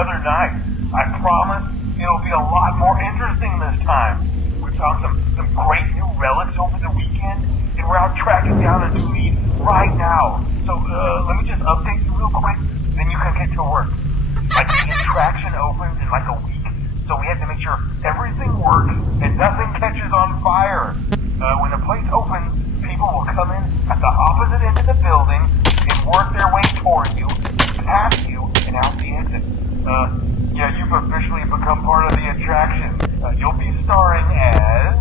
other night. I promise it'll be a lot more interesting this time. We found some great new relics over the weekend, and we're out tracking down a new lead right now. So let me just update you real quick, then you can get to work. Like the attraction opens in like a week, so we have to make sure everything works and nothing catches on fire. When the place opens, people will come in at the opposite end of the building and work their way toward you, past you, and out the exit. Yeah, you've officially become part of the attraction. You'll be starring as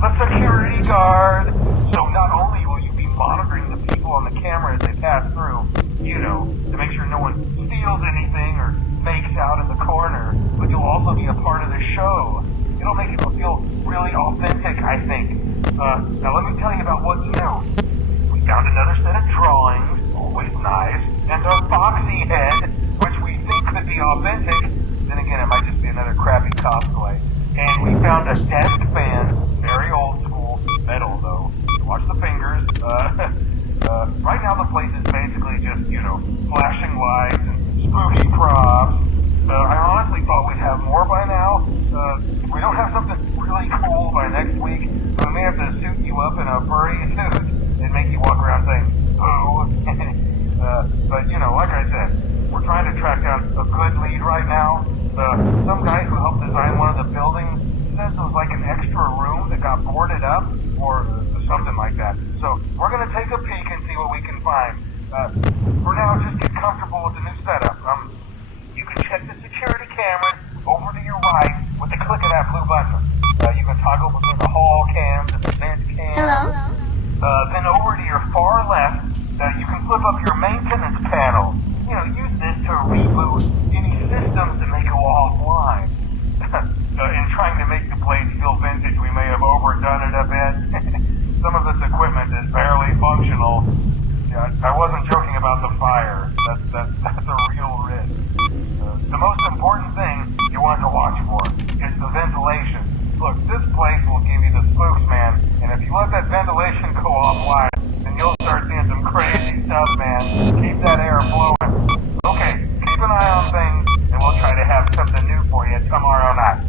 the security guard. So not only will you be monitoring the people on the camera as they pass through, you know, to make sure no one steals anything or makes out in the corner, but you'll also be a part of the show. It'll make it feel really authentic, I think. Now let me tell you about what's new. We found another set of drawings, always nice, and a foxy head, which we think could be authentic. Then again, it might just be another crappy cosplay. And we found a desk fan, very old school, metal though. Watch the fingers. Right now the place is basically just, you know, flashing lights and spooky props. I honestly thought we'd have more by now. If we don't have something really cool by next week, we may have to suit you up in a furry suit and make you walk around saying, "Boo." But, you know, like I said, we're trying to track down a good lead right now. Some guy who helped design one of the buildings says it was like an extra room that got boarded up, or something like that. So we're going to take a peek and see what we can find. For now, just get comfortable with the new setup. You can check the security cameras over to your right with the click of that blue button. You can toggle between the hall cams and the vent cams. Hello? Then over to your far left, you can flip up your maintenance panel. You know, use this to reboot any systems that may go offline. In trying to make the place feel vintage, we may have overdone it a bit. Some of this equipment is barely functional. Yeah, I wasn't joking about the fire. That's a real risk. The most important thing you want to watch for is the ventilation. Look, this place will give you the spooks, man, and if you let that ventilation go offline, then you'll start seeing some crazy stuff, man. Keep that air flowing. Okay, keep an eye on things, and we'll try to have something new for you tomorrow night.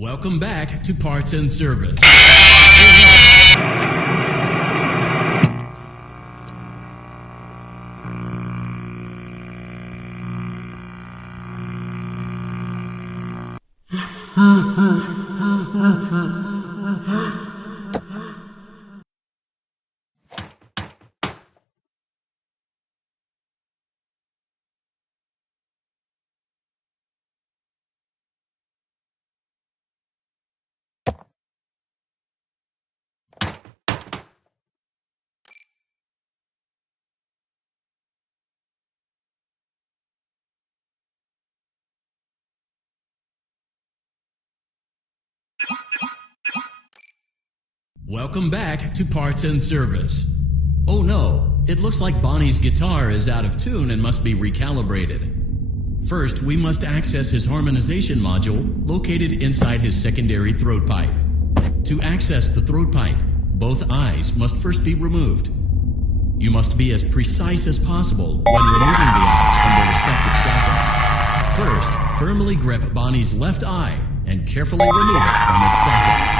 Welcome back to Parts and Service. Welcome back to Parts and Service. Oh no, it looks like Bonnie's guitar is out of tune and must be recalibrated. First, we must access his harmonization module located inside his secondary throat pipe. To access the throat pipe, both eyes must first be removed. You must be as precise as possible when removing the eyes from their respective sockets. First, firmly grip Bonnie's left eye and carefully remove it from its socket.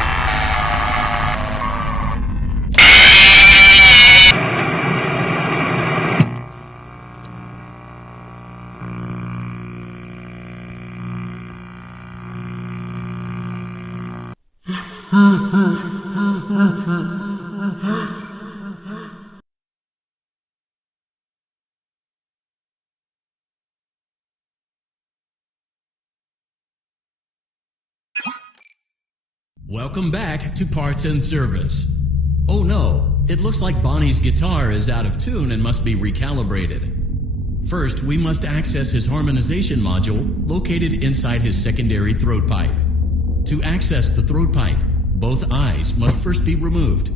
Welcome back to Parts and Service. Oh no, it looks like Bonnie's guitar is out of tune and must be recalibrated. First, we must access his harmonization module located inside his secondary throat pipe. To access the throat pipe, both eyes must first be removed.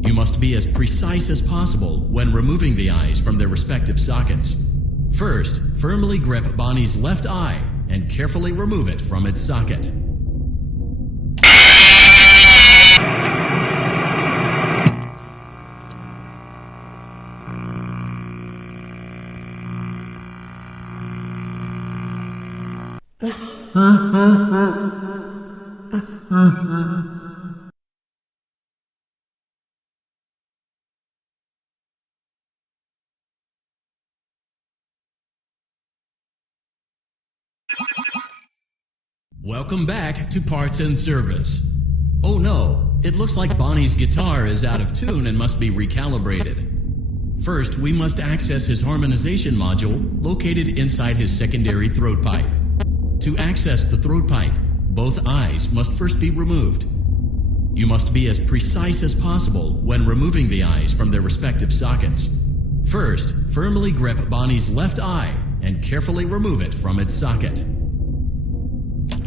You must be as precise as possible when removing the eyes from their respective sockets. First, firmly grip Bonnie's left eye and carefully remove it from its socket. Welcome back to Parts and Service. Oh no, it looks like Bonnie's guitar is out of tune and must be recalibrated. First, we must access his harmonization module located inside his secondary throat pipe. To access the throat pipe, both eyes must first be removed. You must be as precise as possible when removing the eyes from their respective sockets. First, firmly grip Bonnie's left eye and carefully remove it from its socket.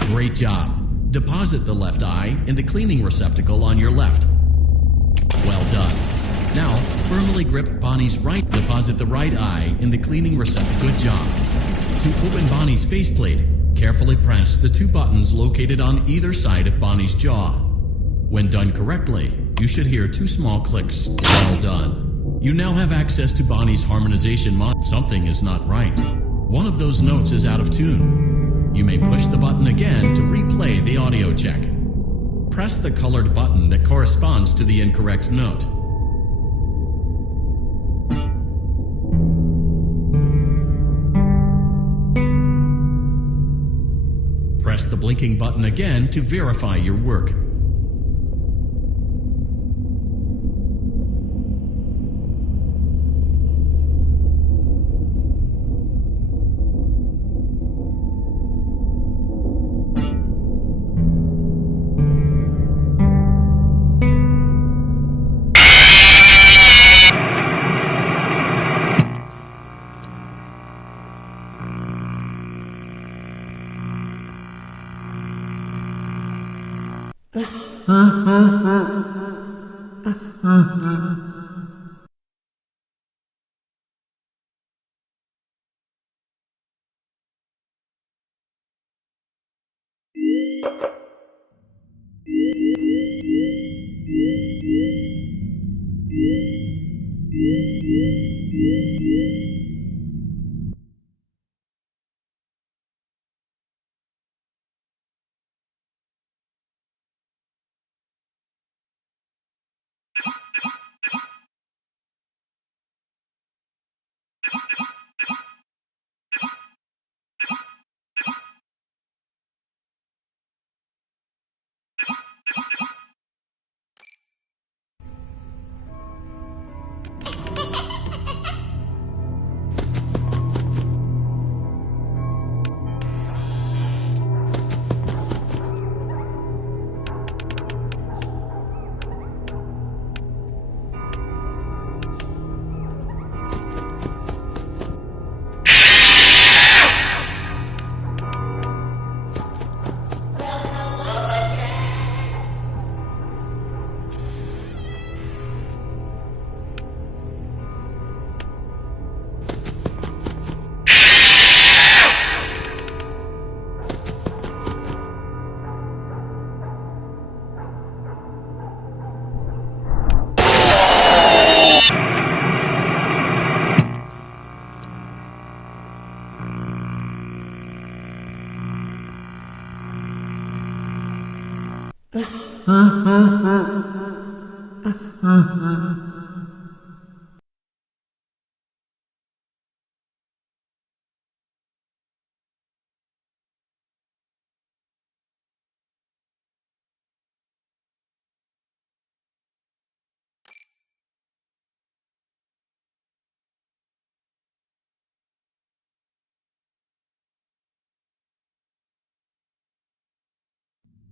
Great job. Deposit the left eye in the cleaning receptacle on your left. Well done. Now, firmly grip Bonnie's right. Deposit the right eye in the cleaning receptacle. Good job. To open Bonnie's faceplate, carefully press the two buttons located on either side of Bonnie's jaw. When done correctly, you should hear two small clicks. Well done. You now have access to Bonnie's harmonization mod. Something is not right. One of those notes is out of tune. You may push the button again to replay the audio check. Press the colored button that corresponds to the incorrect note. Press the blinking button again to verify your work.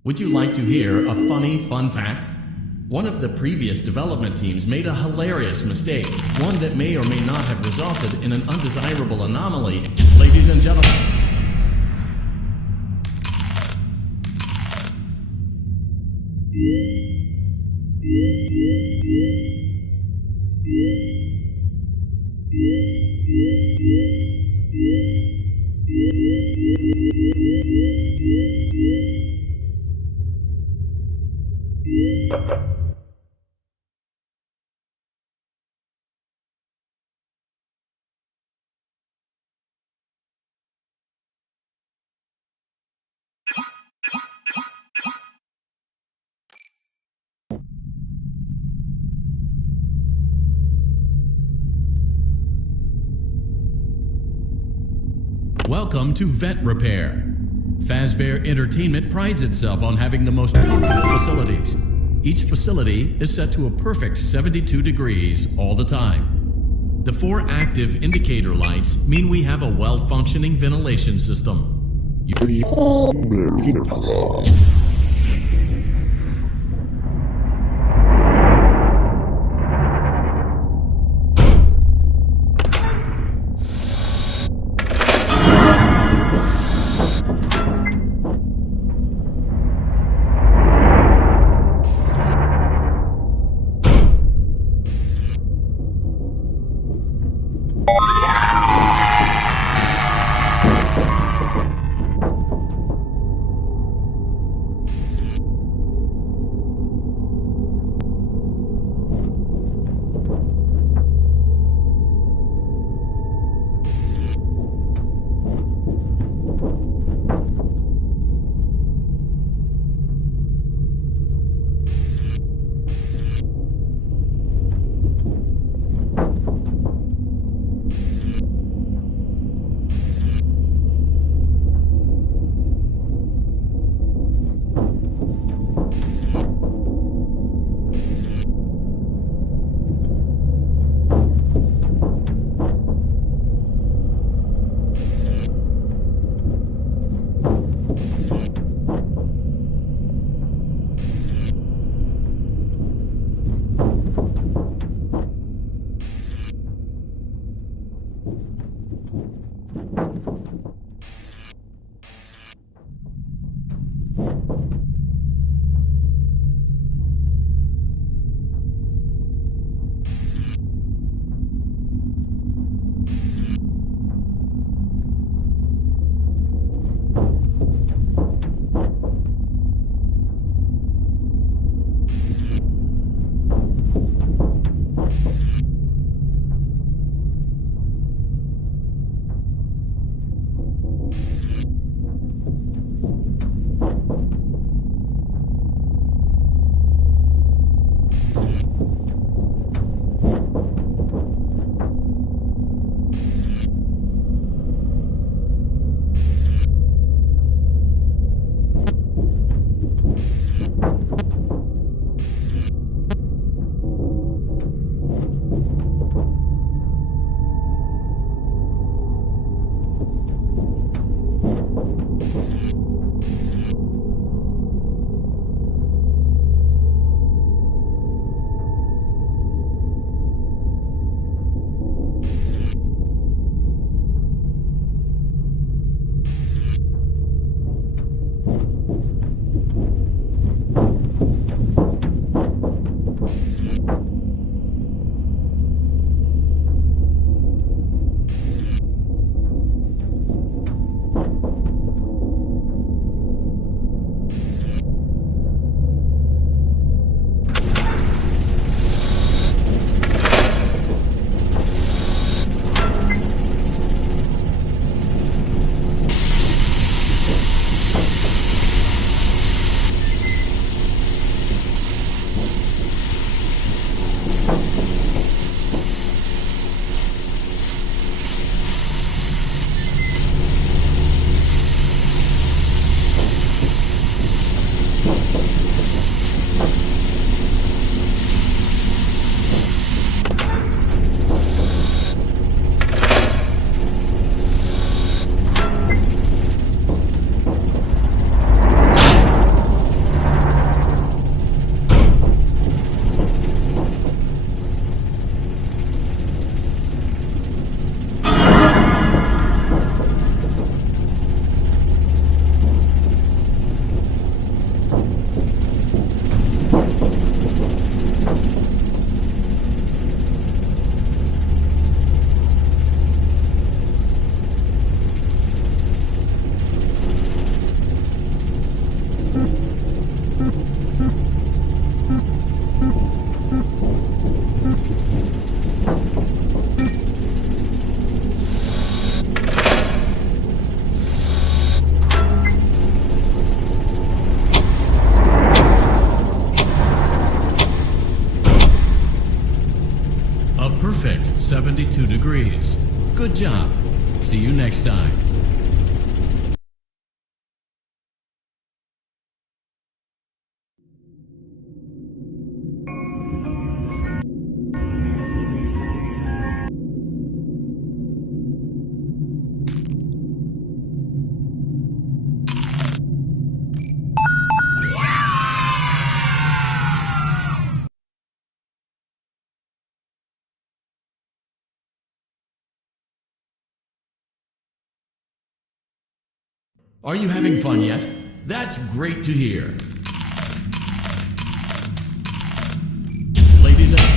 Would you like to hear a funny fun fact? One of the previous development teams made a hilarious mistake, one that may or may not have resulted in an undesirable anomaly. Ladies and gentlemen, welcome to Vet Repair. Fazbear Entertainment prides itself on having the most comfortable facilities. Each facility is set to a perfect 72 degrees all the time. The 4 active indicator lights mean we have a well-functioning ventilation system. Perfect 72 degrees. Good job. See you next time. Are you having fun yet? That's great to hear. Ladies and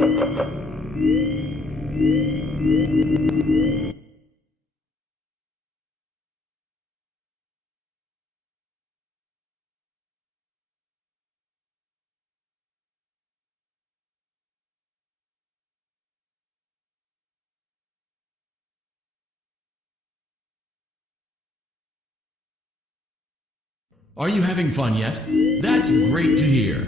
Are you having fun yet? That's great to hear.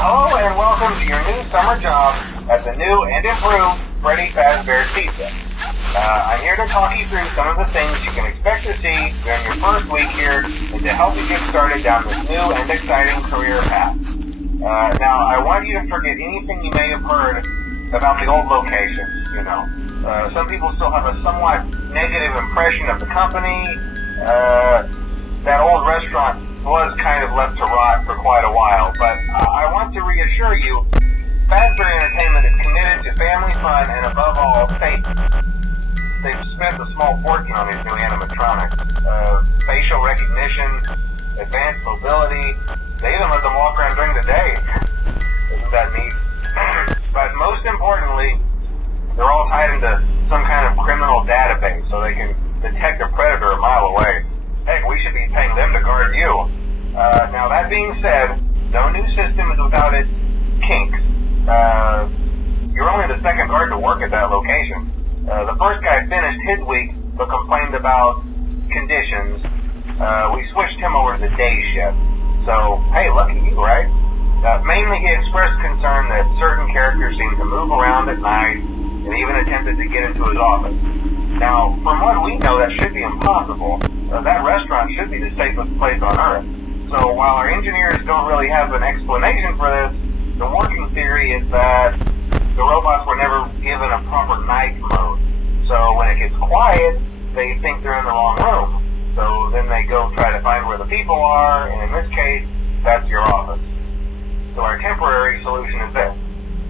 Hello and welcome to your new summer job at the new and improved Freddy Fazbear's Pizza. I'm here to talk you through some of the things you can expect to see during your first week here and to help you get started down this new and exciting career path. Now, I want you to forget anything you may have heard about the old locations, you know. Some people still have a somewhat negative impression of the company. That old restaurant was kind of left to rot for quite a while, but I want to reassure you, Fazbear Entertainment is committed to family fun and above all, safety. They've spent a small fortune on these new animatronics. Facial recognition, advanced mobility, they even let them walk around during the day. Isn't that neat? But most importantly, they're all tied into some kind of criminal database so they can detect a predator a mile away. Heck, we should be paying them to guard you. Now that being said, no new system is without its kinks. You're only the second guard to work at that location. The first guy finished his week but complained about conditions. We switched him over to the day shift. So, hey, lucky you, right? Mainly he expressed concern that certain characters seemed to move around at night and even attempted to get into his office. Now, from what we know, that should be impossible. That restaurant should be the safest place on Earth. So while our engineers don't really have an explanation for this, the working theory is that the robots were never given a proper night mode. So when it gets quiet, they think they're in the wrong room. So then they go try to find where the people are, and in this case, that's your office. So our temporary solution is this.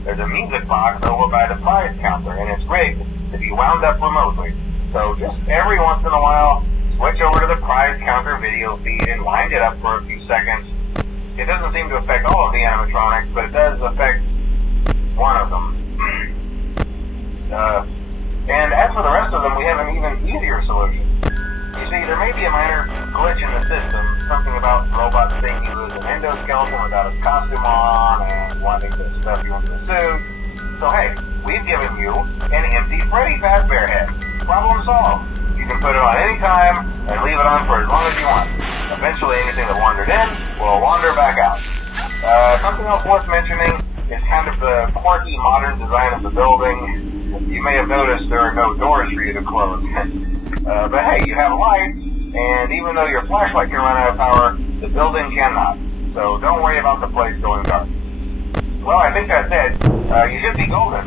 There's a music box over by the prize counter, and it's rigged to be wound up remotely. So just every once in a while, switch over to the prize counter video feed and wind it up for a few seconds. It doesn't seem to affect all of the animatronics, but it does affect one of them. And as for the rest of them, we have an even easier solution. You see, there may be a minor glitch in the system, something about robots thinking he was an endoskeleton without his costume on and wanting to stuff you into a suit. So hey, we've given you an empty Freddy Fazbear head. Problem solved. You can put it on any time and leave it on for as long as you want. Eventually anything that wandered in will wander back out. Something else worth mentioning is kind of the quirky modern design of the building. You may have noticed there are no doors for you to close. But hey, you have lights, and even though your flashlight can run out of power, the building cannot. So don't worry about the place going dark. Well, I think that's it. You should be golden.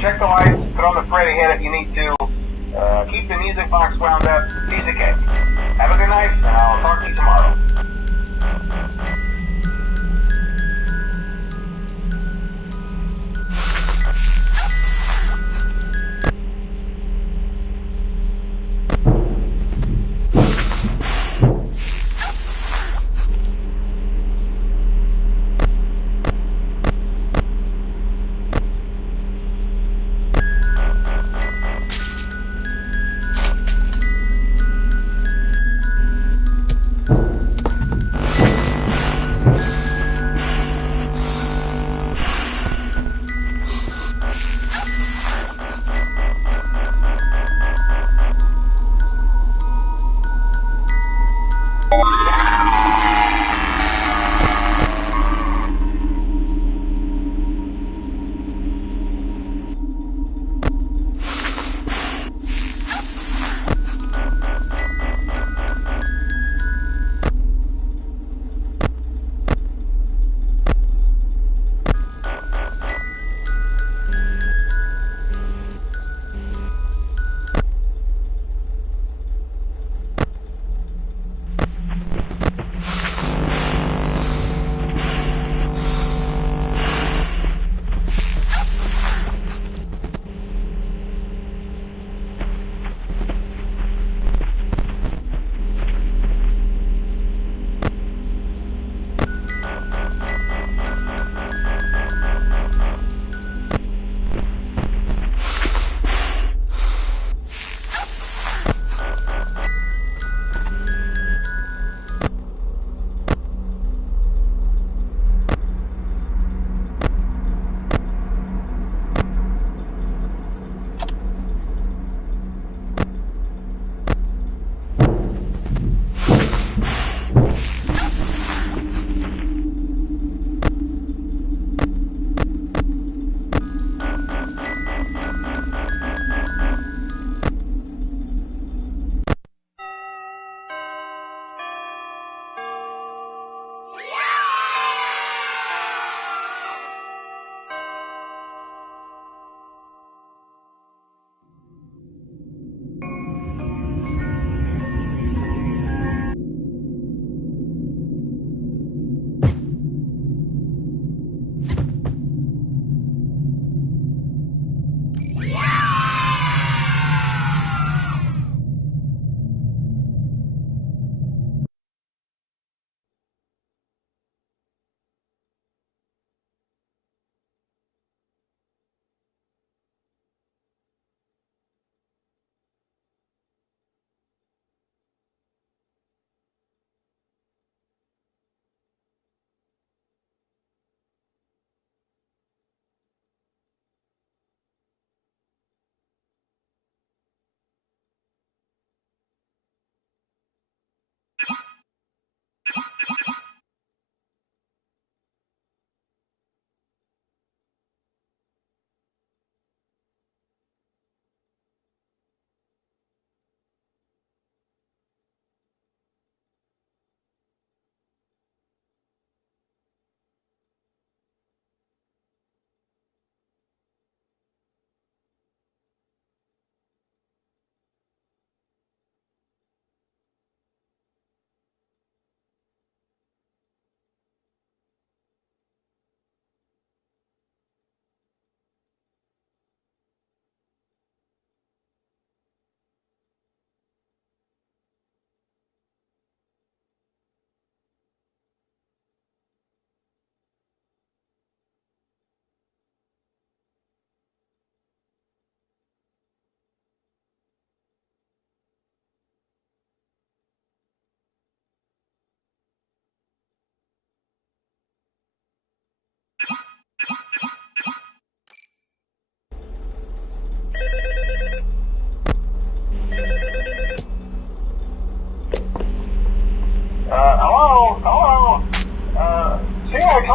Check the lights, put on the Freddy head if you need to. Keep the music box wound up. Piece of cake. Have a good night, and I'll talk to you tomorrow.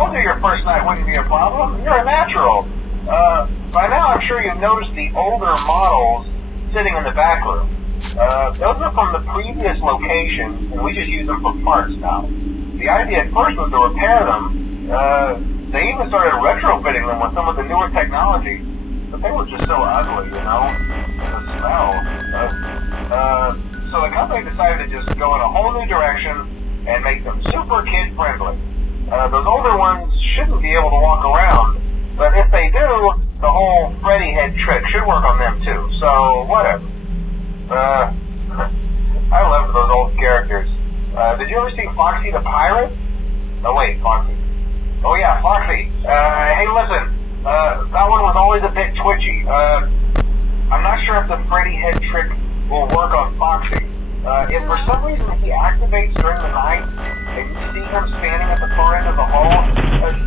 told you your first night wouldn't be a problem. You're a natural. By now I'm sure you've noticed the older models sitting in the back room. Those are from the previous location, and we just use them for parts now. The idea at first was to repair them. They even started retrofitting them with some of the newer technology, but they were just so ugly, you know, the smell. So the company decided to just go in a whole new direction and make them super kid-friendly. Those older ones shouldn't be able to walk around, but if they do, the whole Freddy head trick should work on them too, so whatever. I loved those old characters. Did you ever see Foxy the Pirate? Oh wait, Foxy. Oh yeah, Foxy. Hey listen, that one was always a bit twitchy. I'm not sure if the Freddy head trick will work on Foxy. If for some reason he activates during the night, and you see him standing at the far end of the hall,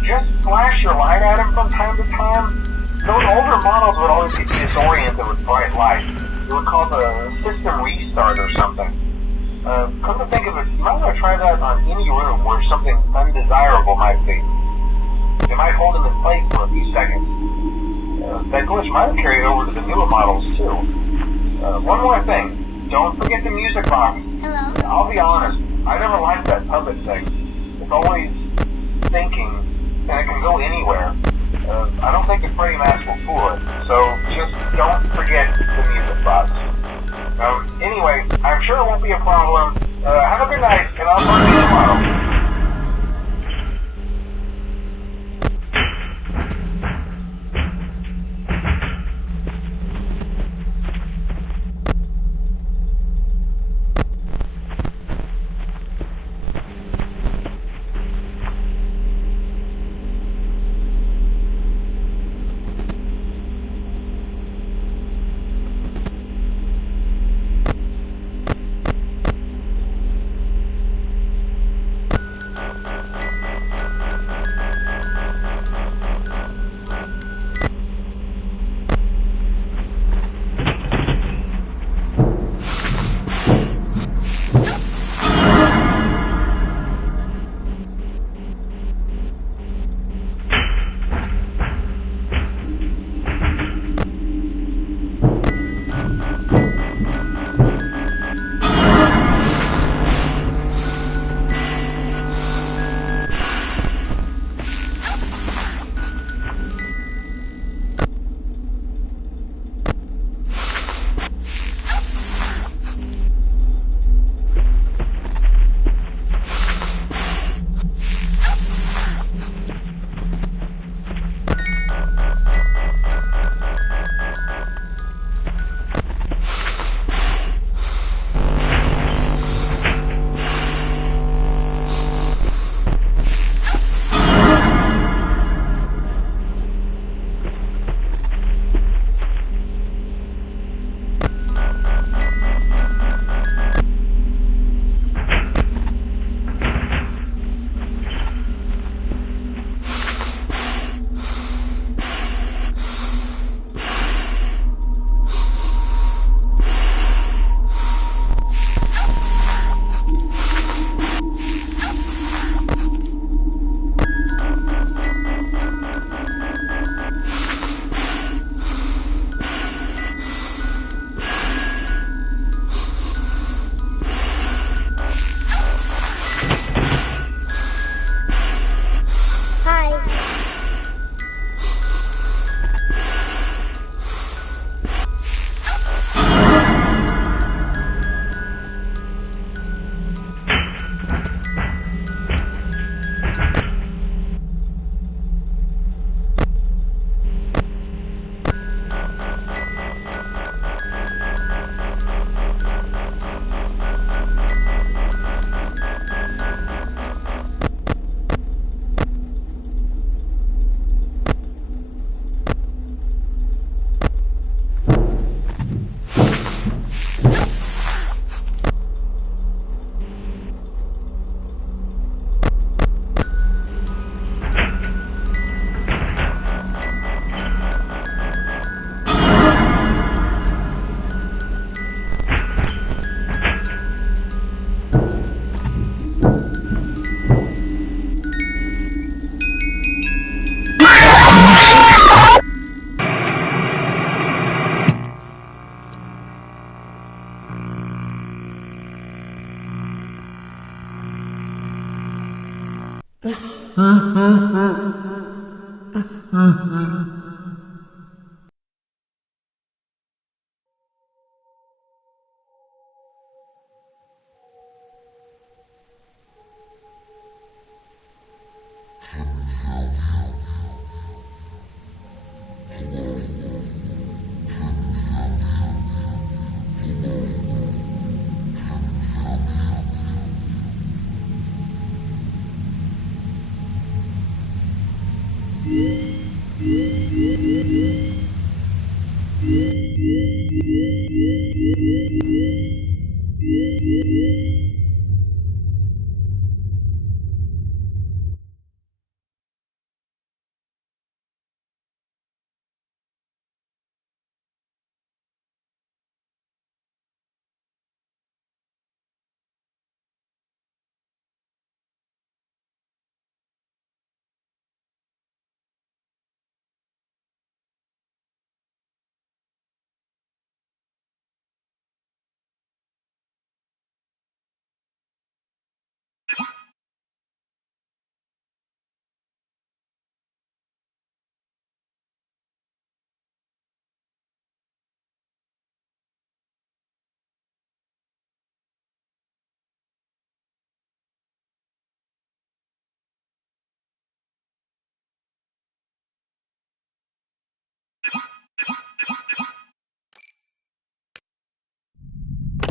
just flash your light at him from time to time. Those older models would always get disoriented with bright light. It would cause a system restart or something. Come to think of it, you might want to try that on any room where something undesirable might be. It might hold him in place for a few seconds. That glitch might have carried over to the newer models too. One more thing. Don't forget the music box. Hello? I'll be honest, I never liked that puppet thing. It's always thinking, and it can go anywhere. I don't think the Freddy mask will fool it, so just don't forget the music box. Anyway, I'm sure it won't be a problem. Have a good night, and I'll talk to you tomorrow.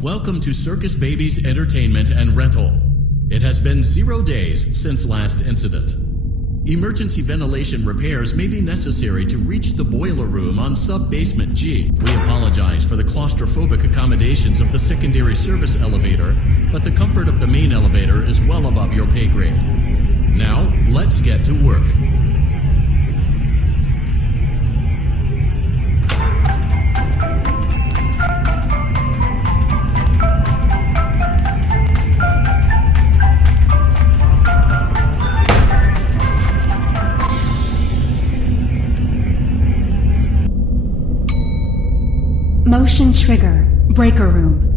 Welcome to Circus Baby's Entertainment and Rental. It has been 0 days since last incident. Emergency ventilation repairs may be necessary to reach the boiler room on sub-basement G. We apologize for the claustrophobic accommodations of the secondary service elevator, but the comfort of the main elevator is well above your pay grade. Now, let's get to work. Motion trigger, breaker room.